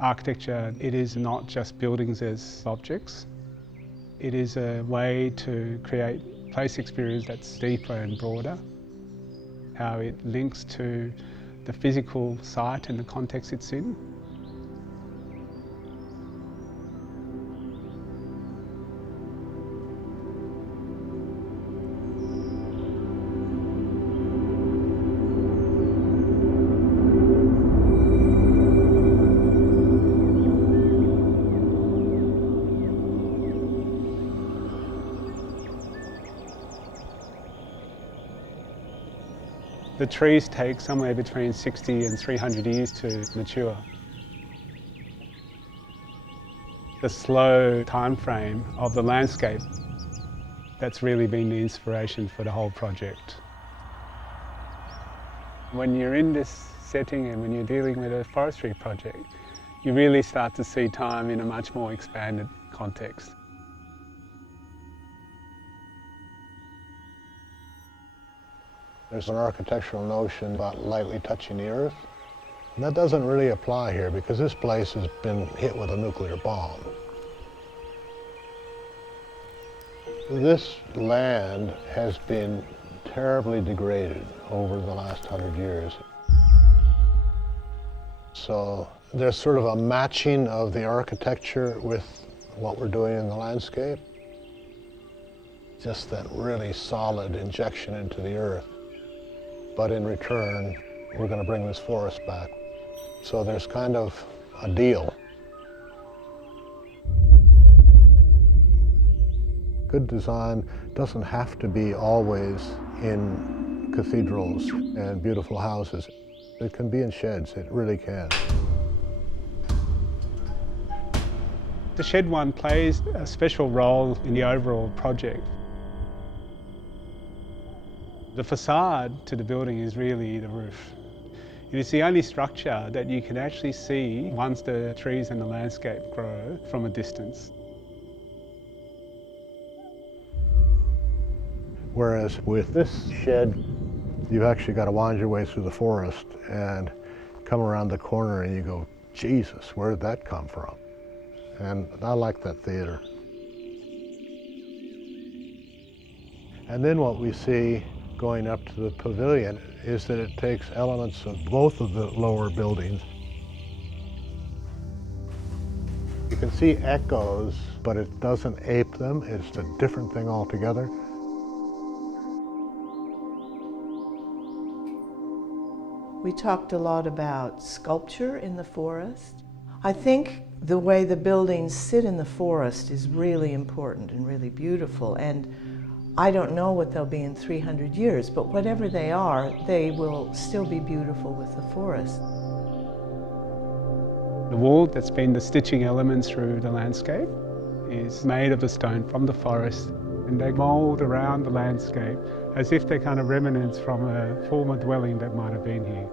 Architecture, it is not just buildings as objects. It is a way to create place experience that's deeper and broader. How it links to the physical site and the context it's in. The trees take somewhere between 60 and 300 years to mature. The slow time frame of the landscape, that's really been the inspiration for the whole project. When you're in this setting and when you're dealing with a forestry project, you really start to see time in a much more expanded context. There's an architectural notion about lightly touching the earth. And that doesn't really apply here because this place has been hit with a nuclear bomb. This land has been terribly degraded over the last 100 years. So there's sort of a matching of the architecture with what we're doing in the landscape. Just that really solid injection into the earth. But in return, we're going to bring this forest back. So there's kind of a deal. Good design doesn't have to be always in cathedrals and beautiful houses. It can be in sheds, it really can. The shed one plays a special role in the overall project. The facade to the building is really the roof. It is the only structure that you can actually see once the trees and the landscape grow from a distance. Whereas with this shed, you've actually got to wind your way through the forest and come around the corner and you go, Jesus, where did that come from? And I like that theater. And then what we see going up to the pavilion is that it takes elements of both of the lower buildings. You can see echoes, but it doesn't ape them. It's a different thing altogether. We talked a lot about sculpture in the forest. I think the way the buildings sit in the forest is really important and really beautiful. And I don't know what they'll be in 300 years, but whatever they are, they will still be beautiful with the forest. The wall that's been the stitching element through the landscape is made of the stone from the forest, and they mould around the landscape as if they're kind of remnants from a former dwelling that might have been here.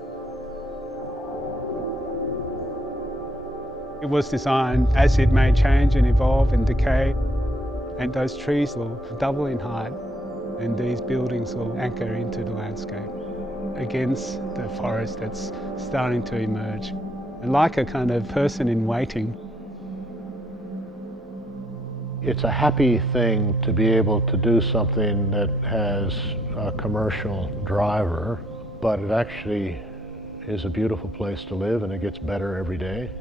It was designed as it may change and evolve and decay. And those trees will double in height and these buildings will anchor into the landscape against the forest that's starting to emerge. And like a kind of person in waiting. It's a happy thing to be able to do something that has a commercial driver, but it actually is a beautiful place to live and it gets better every day.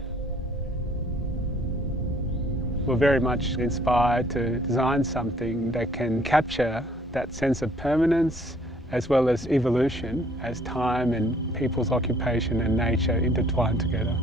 We're very much inspired to design something that can capture that sense of permanence as well as evolution as time and people's occupation and nature intertwine together.